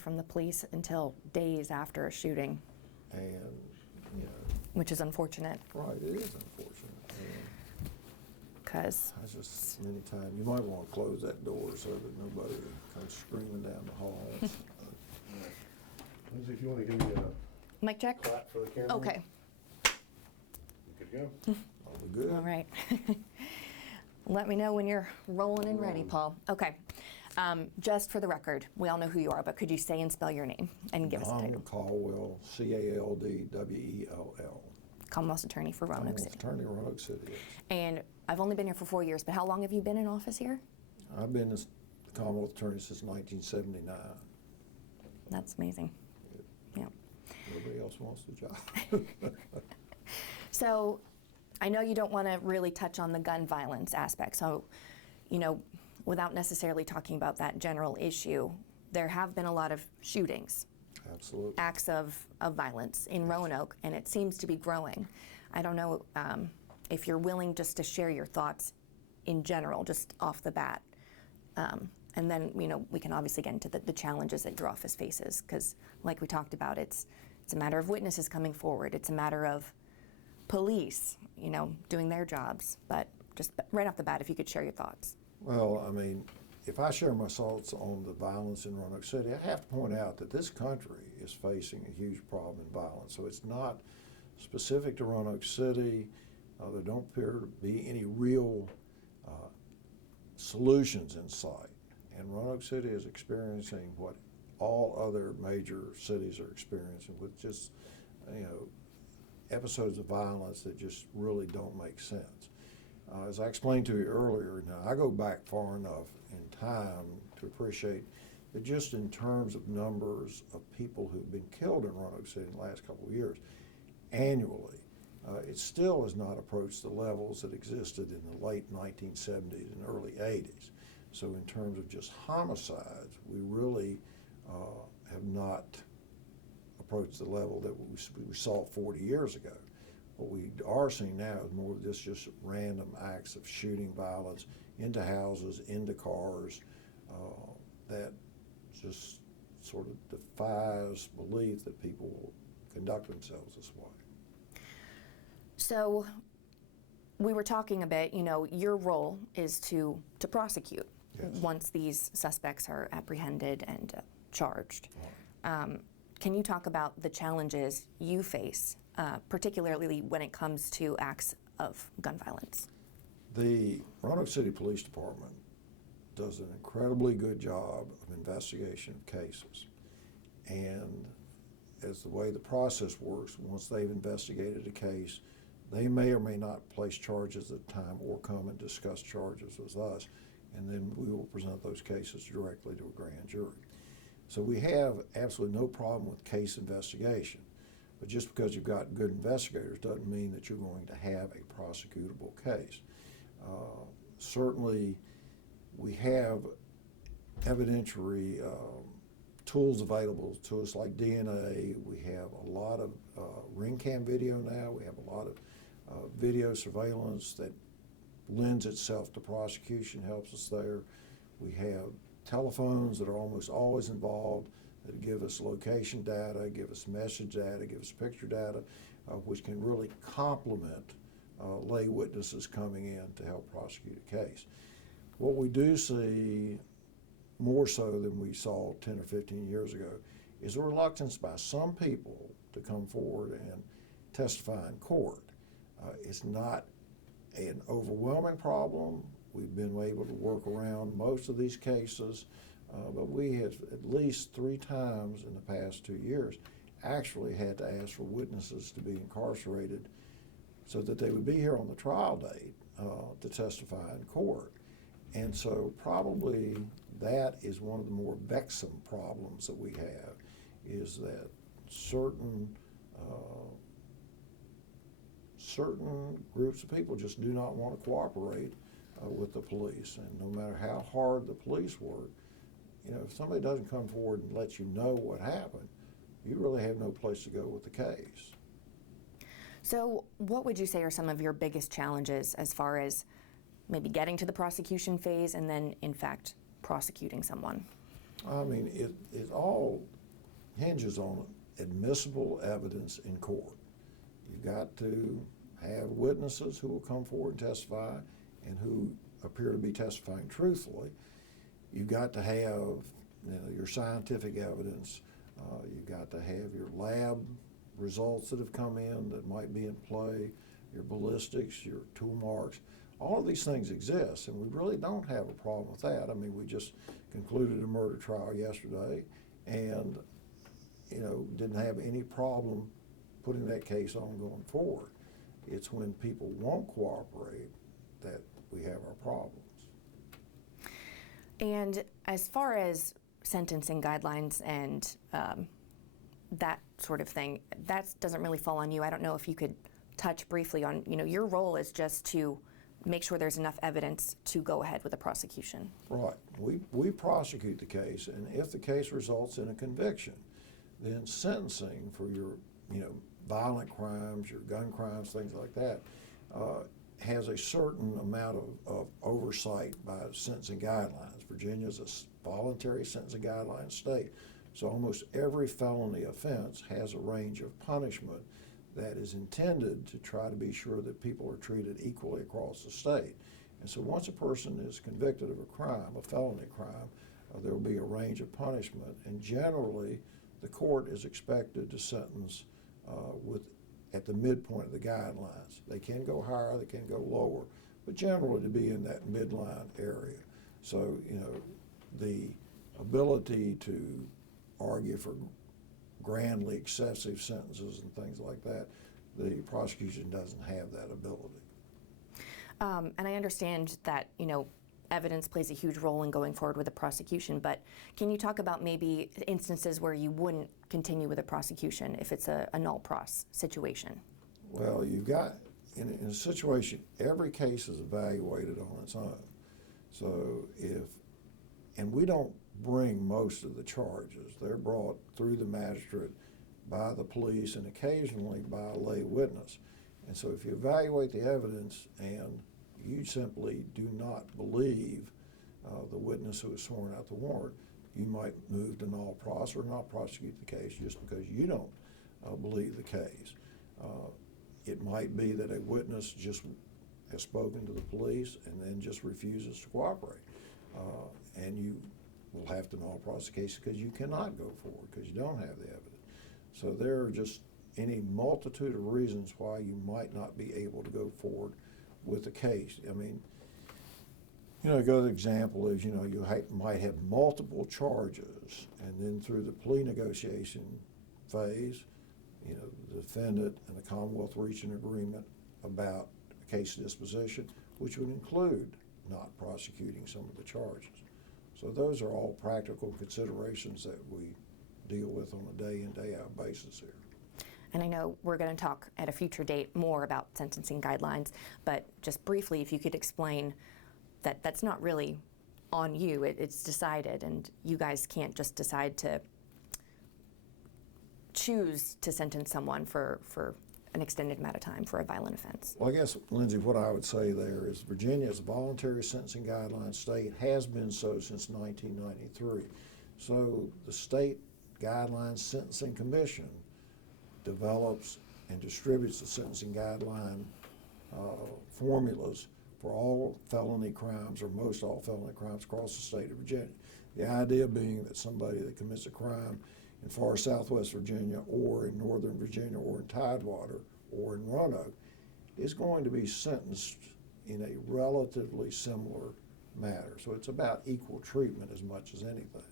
from the police until days after a shooting, And, you know, which is unfortunate. right, it is unfortunate. And Because I just, many times, you might want to close that door so that nobody comes screaming down the hall. Lindsay, if you want to give me a mic check. clap for the camera. Okay. You good to go? Are we good? All right. Let me know when you're rolling and ready, Paul. Okay. Just for the record, we all know who you are, but could you say and spell your name and give us a title? Caldwell, Caldwell. Commonwealth's attorney for Roanoke Commonwealth City. Attorney, Roanoke City, yes. And I've only been here for 4 years, but how long have you been in office here? I've been the Commonwealth Attorney since 1979. That's amazing. Yeah. Nobody else wants the job. So I know you don't want to really touch on the gun violence aspect. So, you know, without necessarily talking about that general issue, there have been a lot of shootings, Absolutely. acts of violence in Roanoke, and it seems to be growing. I don't know if you're willing just to share your thoughts in general, just off the bat. And then, you know, we can obviously get into the challenges that your office faces, because like we talked about, it's a matter of witnesses coming forward. It's a matter of police, you know, doing their jobs. But just right off the bat, if you could share your thoughts. Well, I mean, if I share my thoughts on the violence in Roanoke City, I have to point out that this country is facing a huge problem in violence. So it's not specific to Roanoke City. There don't appear to be any real solutions in sight. And Roanoke City is experiencing what all other major cities are experiencing, with just, you know, episodes of violence that just really don't make sense. As I explained to you earlier, now I go back far enough in time to appreciate that just in terms of numbers of people who've been killed in Roanoke City in the last couple of years, annually, it still has not approached the levels that existed in the late 1970s and early 80s. So in terms of just homicides, we really have not approached the level that we saw 40 years ago. What we are seeing now is more of this just random acts of shooting violence into houses, into cars, that just sort of defies belief that people will conduct themselves this way. So we were talking a bit, you know, your role is to prosecute. Yes. Once these suspects are apprehended and charged. Right. Can you talk about the challenges you face, particularly when it comes to acts of gun violence? The Roanoke City Police Department does an incredibly good job of investigation of cases. And as the way the process works, once they've investigated a case, they may or may not place charges at the time or come and discuss charges with us, and then we will present those cases directly to a grand jury. So we have absolutely no problem with case investigation, but just because you've got good investigators doesn't mean that you're going to have a prosecutable case. Certainly, we have evidentiary tools available to us like DNA. We have a lot of ring cam video now. We have a lot of video surveillance that lends itself to prosecution, helps us there. We have telephones that are almost always involved that give us location data, give us message data, give us picture data, which can really complement lay witnesses coming in to help prosecute a case. What we do see, more so than we saw 10 or 15 years ago, is a reluctance by some people to come forward and testify in court. It's not an overwhelming problem. We've been able to work around most of these cases, but we have at least 3 times in the past 2 years actually had to ask for witnesses to be incarcerated so that they would be here on the trial date to testify in court. And so probably that is one of the more vexing problems that we have, is that certain groups of people just do not want to cooperate with the police. And no matter how hard the police work, you know, if somebody doesn't come forward and let you know what happened, you really have no place to go with the case. So what would you say are some of your biggest challenges as far as maybe getting to the prosecution phase and then, in fact, prosecuting someone? I mean, it all hinges on admissible evidence in court. You've got to have witnesses who will come forward and testify and who appear to be testifying truthfully. You've got to have your scientific evidence. You've got to have your lab results that have come in that might be in play, your ballistics, your tool marks. All of these things exist, and we really don't have a problem with that. I mean, we just concluded a murder trial yesterday and, didn't have any problem putting that case on going forward. It's when people won't cooperate that we have our problems. And as far as sentencing guidelines and that sort of thing, that doesn't really fall on you. I don't know if you could touch briefly on, your role is just to make sure there's enough evidence to go ahead with a prosecution. Right. We prosecute the case, and if the case results in a conviction, then sentencing for your, violent crimes, your gun crimes, things like that, has a certain amount of oversight by sentencing guidelines. Virginia is a voluntary sentencing guideline state, so almost every felony offense has a range of punishment that is intended to try to be sure that people are treated equally across the state. And so once a person is convicted of a crime, a felony crime, there will be a range of punishment, and generally the court is expected to sentence at the midpoint of the guidelines. They can go higher, they can go lower, but generally to be in that midline area. So, the ability to argue for grandly excessive sentences and things like that, the prosecution doesn't have that ability. And I understand that, evidence plays a huge role in going forward with a prosecution, but can you talk about maybe instances where you wouldn't continue with a prosecution if it's a null pros situation? Well, you've got, in a situation, every case is evaluated on its own. So and we don't bring most of the charges. They're brought through the magistrate by the police and occasionally by a lay witness. And so if you evaluate the evidence and you simply do not believe the witness who has sworn out the warrant, you might move to null pros or not prosecute the case just because you don't believe the case. It might be that a witness just has spoken to the police and then just refuses to cooperate. And you will have to null pros the case because you cannot go forward because you don't have the evidence. So there are just any multitude of reasons why you might not be able to go forward with the case. I mean, a good example is, you might have multiple charges, and then through the plea negotiation phase, the defendant and the Commonwealth reach an agreement about a case disposition, which would include not prosecuting some of the charges. So those are all practical considerations that we deal with on a day in, day out basis here. And I know we're going to talk at a future date more about sentencing guidelines, but just briefly, if you could explain that that's not really on you, it's decided, and you guys can't just decide to choose to sentence someone for an extended amount of time for a violent offense. Well, I guess, Lindsay, what I would say there is Virginia is a voluntary sentencing guideline state, has been so since 1993. So the State Guidelines Sentencing Commission develops and distributes the sentencing guideline formulas for all felony crimes, or most all felony crimes across the state of Virginia. The idea being that somebody that commits a crime in far southwest Virginia or in northern Virginia or in Tidewater or in Roanoke is going to be sentenced in a relatively similar manner. So it's about equal treatment as much as anything.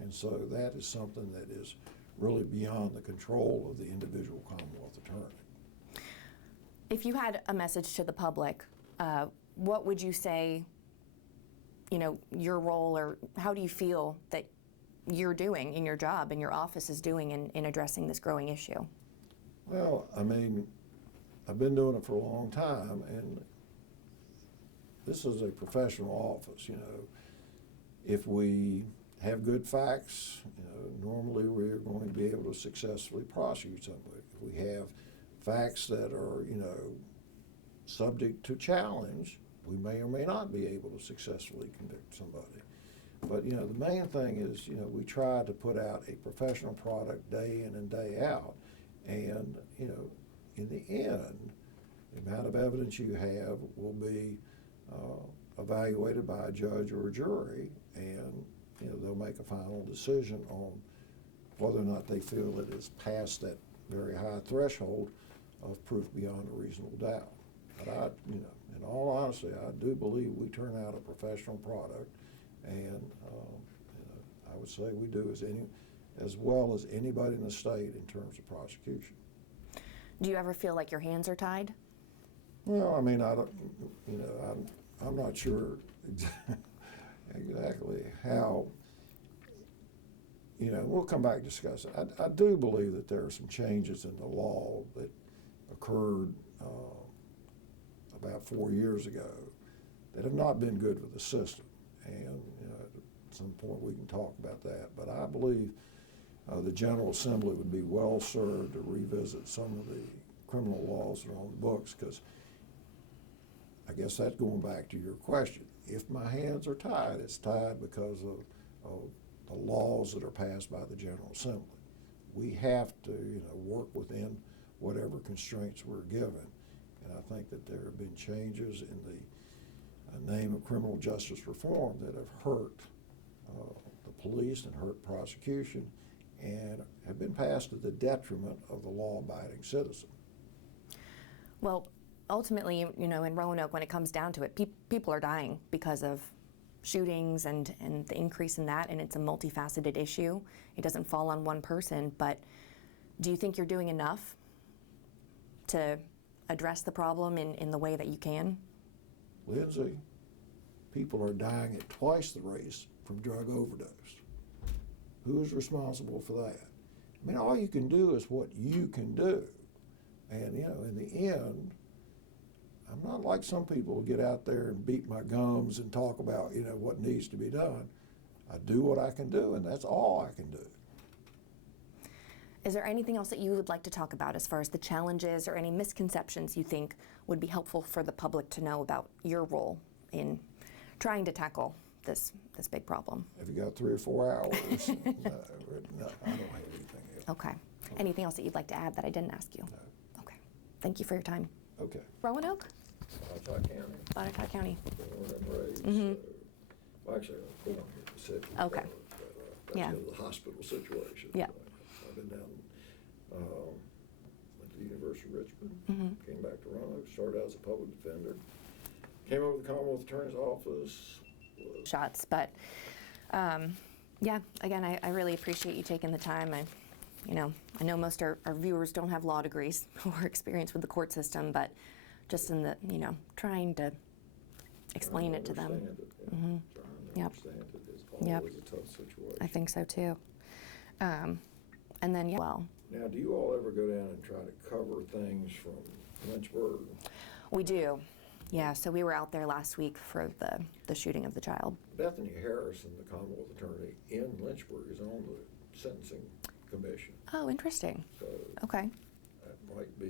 And so that is something that is really beyond the control of the individual Commonwealth attorney. If you had a message to the public, what would you say, your role, or how do you feel that you're doing in your job and your office is doing in addressing this growing issue? Well, I mean, I've been doing it for a long time, and this is a professional office, If we have good facts, normally we're going to be able to successfully prosecute somebody. If we have facts that are, subject to challenge, we may or may not be able to successfully convict somebody. But, you know, the main thing is, you know, we try to put out a professional product day in and day out. And, you know, in the end, the amount of evidence you have will be evaluated by a judge or a jury, and, you know, they'll make a final decision on whether or not they feel it is past that very high threshold of proof beyond a reasonable doubt. But I, you know, in all honesty, I do believe we turn out a professional product, and you know, I would say we do as well as anybody in the state in terms of prosecution. Do you ever feel like your hands are tied? Well, I mean, I don't, you know, I'm not sure exactly how. You know, we'll come back and discuss it. I do believe that there are some changes in the law that occurred about 4 years ago that have not been good for the system. And, you know, at some point we can talk about that. But I believe the General Assembly would be well served to revisit some of the criminal laws that are on the books, because I guess that's going back to your question. If my hands are tied, it's tied because of the laws that are passed by the General Assembly. We have to, you know, work within whatever constraints we're given. And I think that there have been changes in the name of criminal justice reform that have hurt the police and hurt prosecution, and have been passed to the detriment of the law-abiding citizen. Well, ultimately, you know, in Roanoke, when it comes down to it, people are dying because of shootings and the increase in that, and it's a multifaceted issue. It doesn't fall on one person, but do you think you're doing enough to address the problem in the way that you can? Lindsay, people are dying at twice the rate from drug overdose. Who is responsible for that? I mean, all you can do is what you can do. And, you know, in the end, I'm not like some people who get out there and beat my gums and talk about, you know, what needs to be done. I do what I can do, and that's all I can do. Is there anything else that you would like to talk about as far as the challenges or any misconceptions you think would be helpful for the public to know about your role in trying to tackle this big problem? Have you got 3 or 4 hours? No, I don't have anything else. Okay. Anything else that you'd like to add that I didn't ask you? No. Okay. Thank you for your time. Okay. Roanoke? Botetourt County, Botetourt County. born and raised. Mm-hmm. Well, actually, I was born here in the city. Okay. That's Yeah. because of the hospital situation. Yeah. I've been down, went to the University of Richmond, Mm-hmm. came back to Roanoke, started out as a public defender, came over to the Commonwealth Attorney's Office. Shots, but yeah, again, I really appreciate you taking the time. I know most our viewers don't have law degrees or experience with the court system, but just in the, you know, trying to explain it to them. Mm-hmm. Trying to Yep. understand it is Yep. always a tough situation. I think so too. And then, yeah, well, Now, do you all ever go down and try to cover things from Lynchburg? we do. Yeah, so we were out there last week for the shooting of the child. Bethany Harrison, the Commonwealth Attorney in Lynchburg, is on the Sentencing Commission. Oh, interesting. So Okay. that might be